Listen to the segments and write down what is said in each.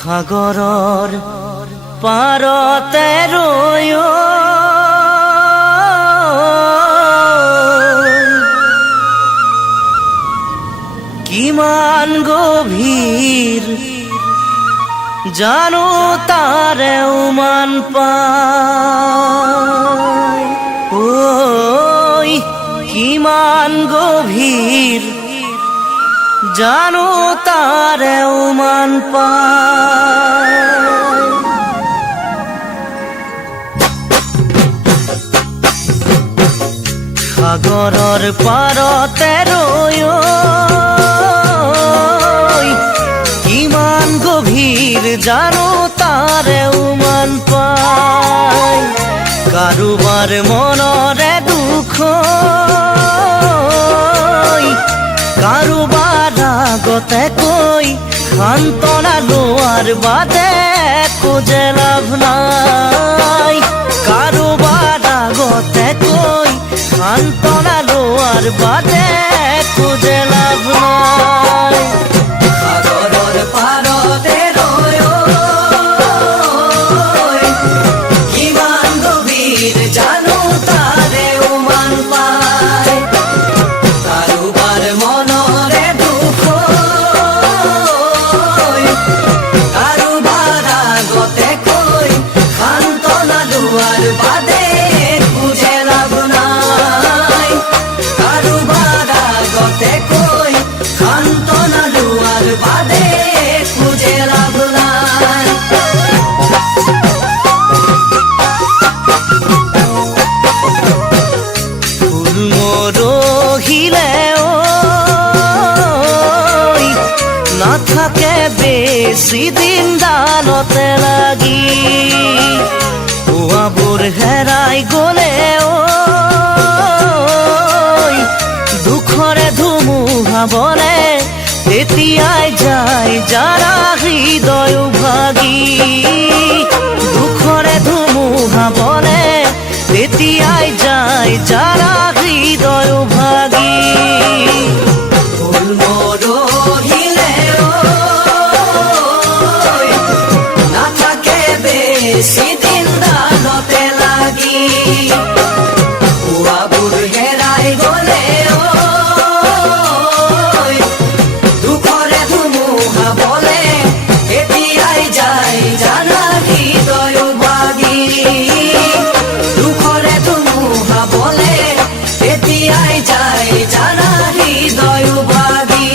সাগৰৰ পাৰতে ৰৈ কিমান গভীৰ জানো তাৰে উমান পায় ঐ কিমান গভীৰ জানো তাৰে উমান পায় সাগৰৰ পাৰতে ৰৈ কিমান গভীৰ জানো তাৰে উমান পায় কাৰোবাৰ মনৰে দুখ কাৰোবাৰ আগতে কৈ সান্তনা লোৱাৰ বাদে একো যে লাভ নাই কাৰোবাৰ আগতে কৈ সান্তনা লোৱাৰ বাদে একো যে লাভ নাই সাগৰৰ পাৰতে ৰৈ কিমান গভীৰ জানো তাৰে উমান পায় কাৰোবাৰ মনৰে দুখ কাৰোবাৰ আগতে কৈ সান্তনা লোৱাৰ বাদে একো যে লাভ নাই কাৰোবাৰ আগতে কৈ সান্তনা লোৱাৰ বাদে একো যে লাভ নাই ফুল মৰহিলে নাথাকে বেছি দিন ডালতে লাগি পোৱাবোৰ হেৰাই গ'লে দুখৰে ধুমুহা বলে তেতিয়াই যায় যাৰা হৃদয় ভাগি দুখৰে ধুমুহা বলে তেতিয়াই যায় যাৰা হৃদয় ভাগি ফুল মৰহিলে নাথাকে বেছি দিন ডালতে লাগি পোৱাবোৰ হেৰাই গ'লে দুখৰে ধুমুহা বলে এতিয়াই যায় জানা হৃদয় ভাগি দুখৰে ধুমুহা বলে এতিয়াই যায় জানা হৃদয় ভাগি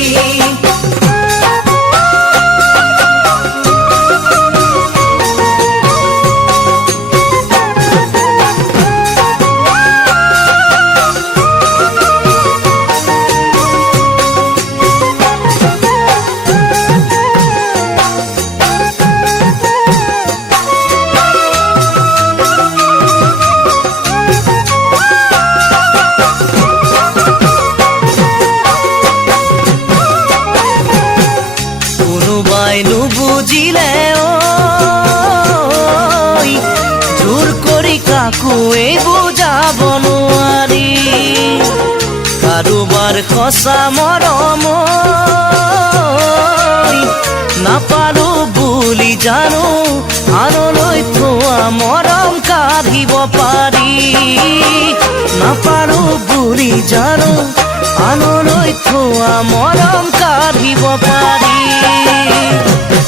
কোনোবাই নুবুজিলে জোৰ কৰি কাকোৱেই বুজাব নোৱাৰি কাৰোবাৰ সঁচা মৰম নাপালো বুলি জানো আনলৈ থোৱা মৰম কাঢ়িব পাৰি নাপালো বুলি জানো আনলৈ থোৱা মৰম কাঢ়িব পাৰি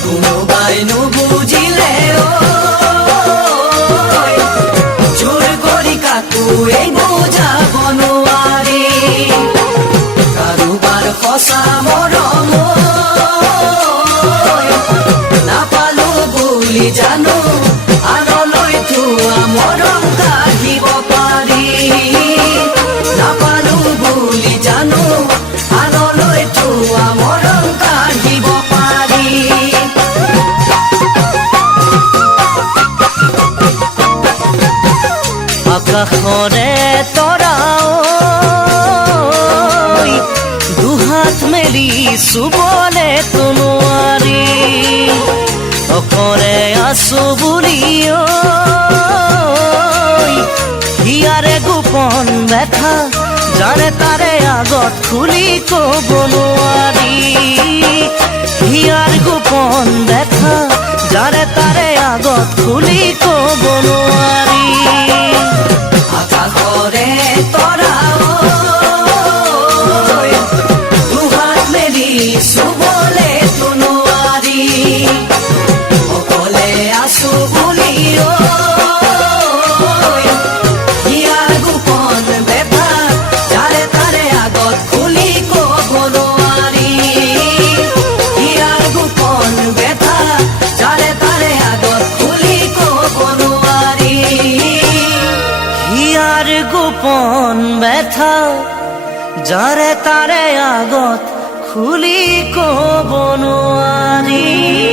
কোনোবাই নুবুজিলে জোৰ কৰি কাকোৱেই বুজাব নোৱাৰি কাৰোবাৰ সঁচা মৰম নাপালো বুলি জানো আনলৈ থোৱা মৰম কাঢ়িব পাৰি নাপালো বুলি জানো আনলৈ থোৱা মৰম কাঢ়িব পাৰি আকাশৰে তৰাও দুহাত মেলি চুবলে নোৱাৰি অকলে আছো বুলি হিয়াৰে গোপন ব্যথা যাৰে তাৰে আগত খুলি ক'ব নোৱাৰি হিয়াৰ গোপন ব্যথা যাৰে তাৰে আগত খুলি ক'ব নোৱাৰি আকাশৰে তৰাও দুহাত মেলি চুবলে নোৱাৰি অকলে আছো বুলি হিয়াৰ গোপন ব্যথা যাৰে তাৰে আগত খুলি ক'ব নোৱাৰি হিয়াৰ গোপন ব্যথা যাৰে তাৰে আগত খুলি ক'ব নোৱাৰি হিয়াৰ গোপন ব্যথা যাৰে তাৰে আগত খুলি ক'ব নোৱাৰি।